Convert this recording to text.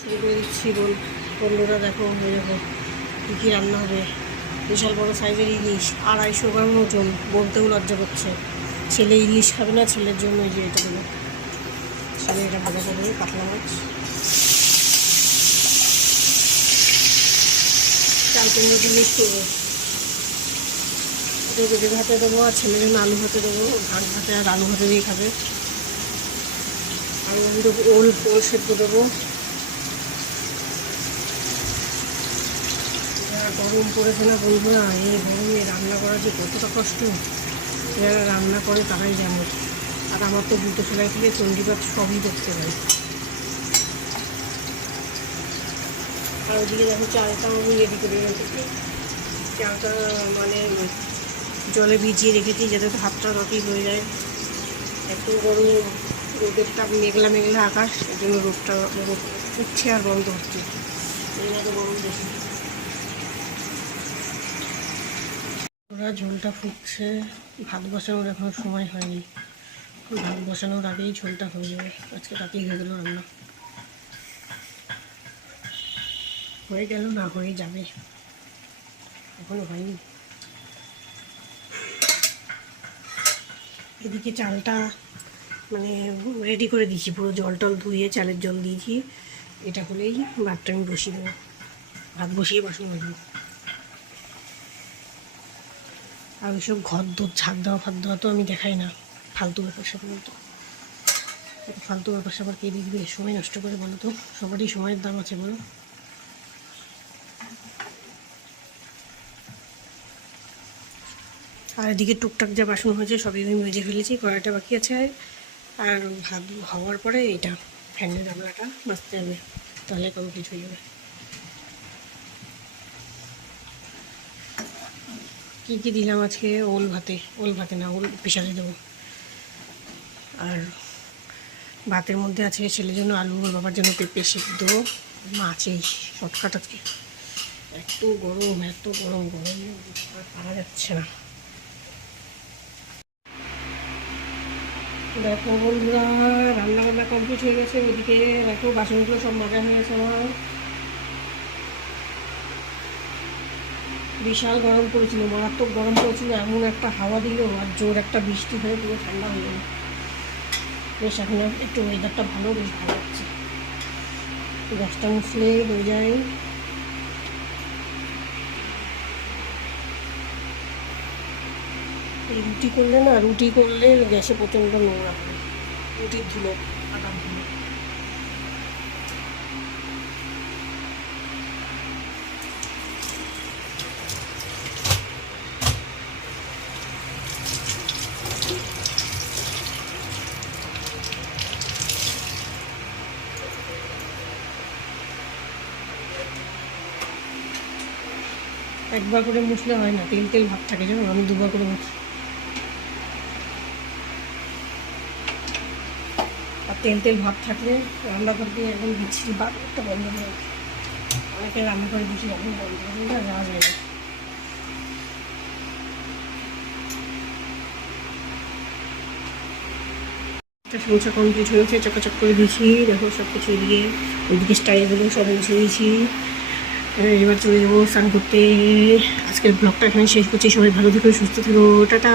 শুরু করে দিচ্ছি। বন্ধুরা দেখো হয়ে যাবো কী কী রান্না হবে। বিশাল বড় সাইজের ইলিশ, 250 গ্রাম ওজন, বলতেও লজ্জা করছে। ছেলে ইলিশ খাবে না, ছেলের জন্য যে এটা দেবো। ছেলে এটা ভাজা করবে, কাতলা মাছ। 4-5 ইলিশ করবো। রোদের ভাতে দেবো, আর ছেলের জন্য আলু ভাতে দেবো। ভাত ভাতে আর আলু ভাতে দিয়ে খাবে। আর ওল সেদ্ধ দেবো। গরম পড়েছে না বন্ধুরা, এই গরমে রান্না করা যে কতটা কষ্ট। যারা রান্না করে তারাই জানে। আর আমার তো দুটো সেলাই থেকে চণ্ডীপাঠ সবই করতে হয়। আর ওদিকে দেখো চালটা আমি রেডি করে রেখেছি। চালটা মানে জলে ভিজিয়ে রেখেছি যাতে ভাতটা রকি হয়ে যায়। এত গরম, রোদের তাপ, মেঘলা মেঘলা আকাশ, এই জন্য রোদ উঠছে আর বন্ধ হচ্ছে। এই জন্য গরম বেশি। ওরা ঝোলটা ফুটছে, ভাত বসানোর এখনো সময় হয়নি। ভাত বসানোর আগেই ঝোলটা হয়ে যাবে। আজকে রাতেই হয়ে গেল রান্না। হয়ে গেল না, হয়ে যাবে, এখনো হয়নি। এদিকে চালটা মানে রেডি করে দিয়েছি, পুরো জল টল ধুয়ে চালের জল দিয়েছি। এটা হলেই ভাতটা আমি বসিয়ে দেবো। ভাত বসিয়ে বাসন মাজবো। আর ওইসব ঘর দোর ঝাঁক দেওয়া ফাঁক দেওয়া তো আমি দেখাই না। ফালতু ব্যাপার স্যাপার তো, ফালতু ব্যাপার স্যাপার কে দেখবে? সময় নষ্ট করে বলো তো? সবারই সময়ের দাম আছে বলো। আর এদিকে টুকটাক যা বাসন হয়েছে সবই আমি মেজে ফেলেছি, কড়াইটা বাকি আছে। আর ভাত হওয়ার পরে এটা ফ্যানের গামলাটা মাজতে হবে, তাহলে কমপ্লিট হয়ে যাবে। কী কী দিলাম আজকে? ওল ভাতে না, ওল প্রেশারে দেবো। আর ভাতের মধ্যে আছে ছেলের জন্য আলু, ওর বাবার জন্য পেঁপে সিদ্ধ, মাছেই শর্টকাট আজকে। এত গরম আর পারা যাচ্ছে না। দেখো বন্ধুরা, রান্নাবান্না কমপ্লিট হয়ে গেছে। ওদিকে দেখো বাসনগুলো সব মাজা হয়ে গেছে আমার। বিশাল গরম পড়েছিল, মারাত্মক গরম পড়েছিল। এমন একটা হাওয়া দিল আর জোর একটা বৃষ্টি হয়ে পুরো ঠান্ডা হয়ে গেল। বেশ এখন একটু ওয়েদারটা ভালো, বেশ ভালো লাগছে। গ্যাসটা মুছলে হয়ে যায়। রুটি করলে গ্যাসে প্রচণ্ড নোংরা হয়। রুটির ধুলো, আটার ধুলো। একবার করে মুছলে হয় না, তেল ভাব থাকে, জানো? আমি দুবার করে মুছি। আর তেল ভাব থাকলে রান্নাঘর দিয়ে একদম বিচ্ছিরি ভাব একটা বন্ধ হয়ে যায়। অনেকে রান্না করে বেশি এখন বন্ধ হয়ে যায়, রাজ হয়ে যায়। সমস্যা কমপ্লিট হয়েছে, চকাচক করে দিয়েছি। দেখো সব কিছু দিয়ে ওইদিকে স্টাইলগুলো সব মুছে দিয়েছি। এবার চলে যাবো স্নান করতে। আজকের ব্লগটা এখানে শেষ করছি। সবাই ভালো থেকো, সুস্থ থেকো, টাটা।